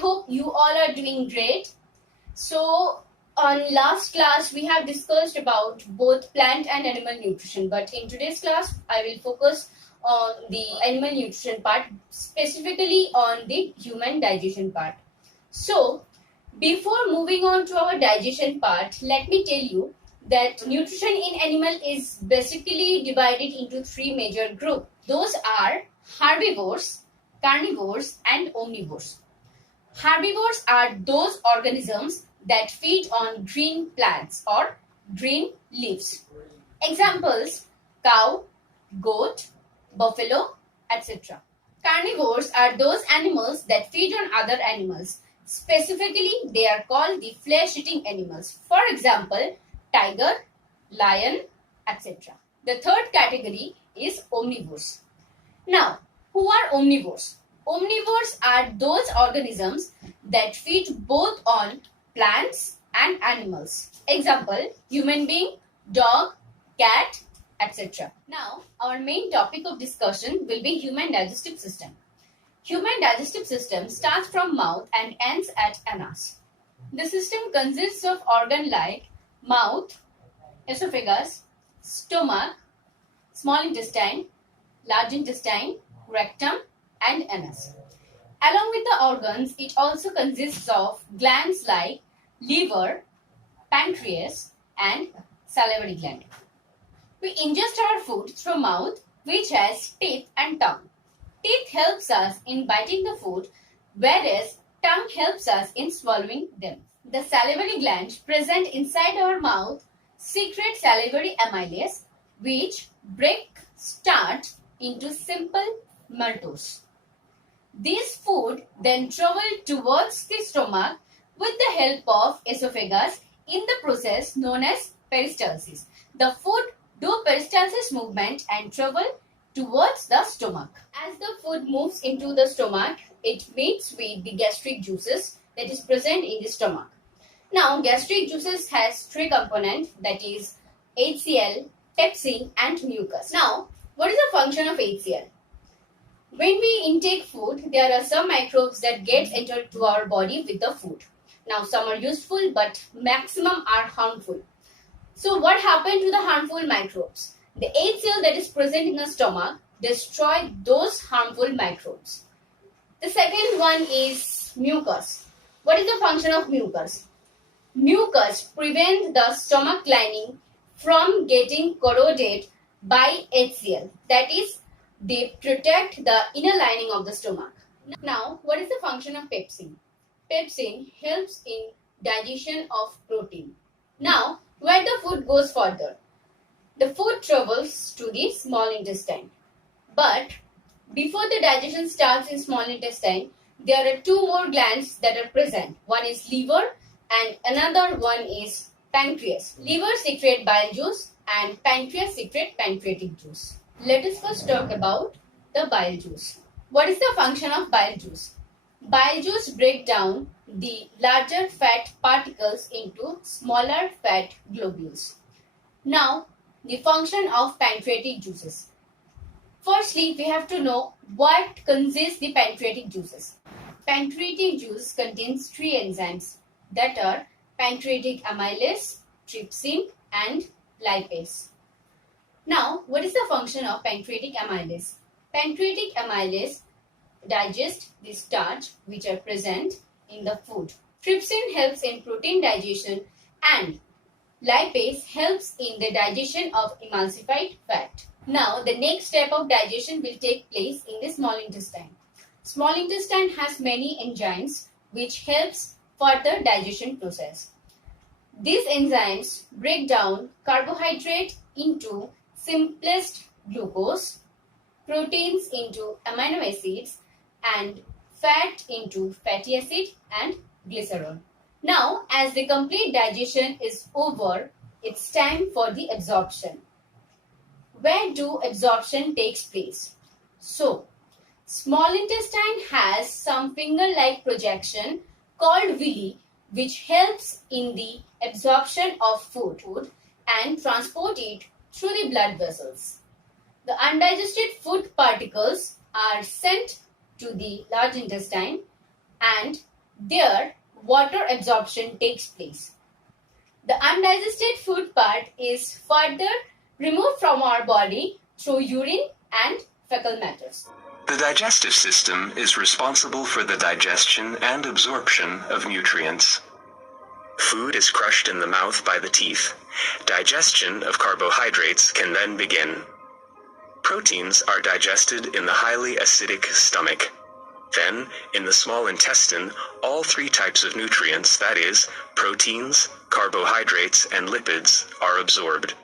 hope you all are doing great. So, on last class, we have discussed about both plant and animal nutrition, but in today's class, I will focus on the animal nutrition part, specifically on the human digestion part. So, before moving on to our digestion part, let me tell you that nutrition in animal is basically divided into three major groups. Those are herbivores, carnivores, and omnivores. Herbivores are those organisms that feed on green plants or green leaves. Examples: cow, goat, buffalo, etc. Carnivores are those animals that feed on other animals. Specifically, they are called the flesh-eating animals. For example, tiger, lion, etc. The third category is omnivores. Now, who are omnivores? Omnivores are those organisms that feed both on plants and animals. Example: human being, dog, cat, etc. Now, our main topic of discussion will be human digestive system. Human digestive system starts from mouth and ends at anus. The system consists of organs like mouth, esophagus, stomach, small intestine, large intestine, rectum, and anus. Along with the organs, it also consists of glands like liver, pancreas, and salivary gland. We ingest our food through mouth, which has teeth and tongue. Teeth helps us in biting the food, whereas tongue helps us in swallowing them. The salivary gland present inside our mouth secrete salivary amylase, which break starch into simple maltose. This food then travel towards the stomach with the help of esophagus in the process known as peristalsis. The food do peristalsis movement and travel towards the stomach. As the food moves into the stomach, it meets with the gastric juices that is present in the stomach. Now, gastric juices has three components, that is HCl, pepsin, and mucus. Now, what is the function of HCl? When we intake food, there are some microbes that get entered to our body with the food. Now, some are useful, but maximum are harmful. So, what happened to the harmful microbes? The HCl that is present in the stomach destroy those harmful microbes. The second one is mucus. What is the function of mucus? Mucus prevents the stomach lining from getting corroded by HCl. That is, they protect the inner lining of the stomach. Now, what is the function of pepsin? Pepsin helps in digestion of protein. Now, where the food goes further? The food travels to the small intestine. But before the digestion starts in small intestine, there are two more glands that are present. One is liver and another one is pancreas. Liver secrete bile juice and pancreas secrete pancreatic juice. Let us first talk about the bile juice. What is the function of bile juice? Bile juice breaks down the larger fat particles into smaller fat globules. Now, the function of pancreatic juices. Firstly, we have to know what consists the pancreatic juices. Pancreatic juice contains three enzymes that are pancreatic amylase, trypsin, and lipase. Now, what is the function of pancreatic amylase? Pancreatic amylase digests the starch which are present in the food. Trypsin helps in protein digestion and lipase helps in the digestion of emulsified fat. Now, the next step of digestion will take place in the small intestine. Small intestine has many enzymes which helps further digestion process. These enzymes break down carbohydrate into simplest glucose, proteins into amino acids, and fat into fatty acid and glycerol. Now, as the complete digestion is over, it's time for the absorption. Where do absorption takes place? So, small intestine has some finger-like projection called villi, which helps in the absorption of food and transport it through the blood vessels. The undigested food particles are sent to the large intestine and there water absorption takes place. The undigested food part is further removed from our body through urine and fecal matters. The digestive system is responsible for the digestion and absorption of nutrients. Food is crushed in the mouth by the teeth. Digestion of carbohydrates can then begin. Proteins are digested in the highly acidic stomach. Then, in the small intestine, all three types of nutrients, that is, proteins, carbohydrates, and lipids, are absorbed.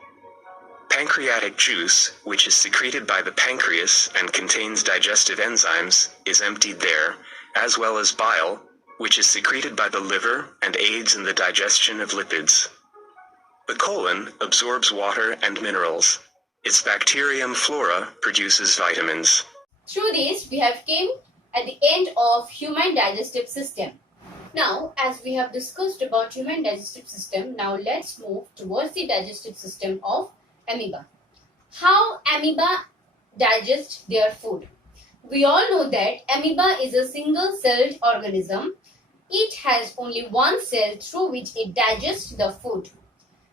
Pancreatic juice, which is secreted by the pancreas and contains digestive enzymes, is emptied there, as well as bile, which is secreted by the liver and aids in the digestion of lipids. The colon absorbs water and minerals. Its bacterium flora produces vitamins. Through this, we have came at the end of human digestive system. Now, as we have discussed about human digestive system, now let's move towards the digestive system of amoeba. How amoeba digest their food? We all know that amoeba is a single-celled organism. It has only one cell through which it digests the food.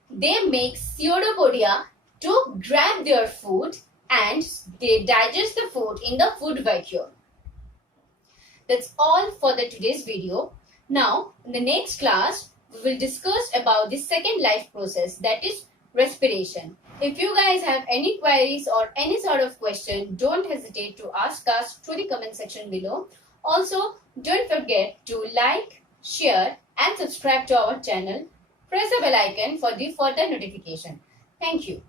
They make pseudopodia to grab their food and they digest the food in the food vacuole. That's all for today's video. Now, in the next class, we will discuss about the second life process, that is respiration. If you guys have any queries or any sort of question, don't hesitate to ask us through the comment section below. Also, don't forget to like, share and subscribe to our channel. Press the bell icon for the further notification. Thank you.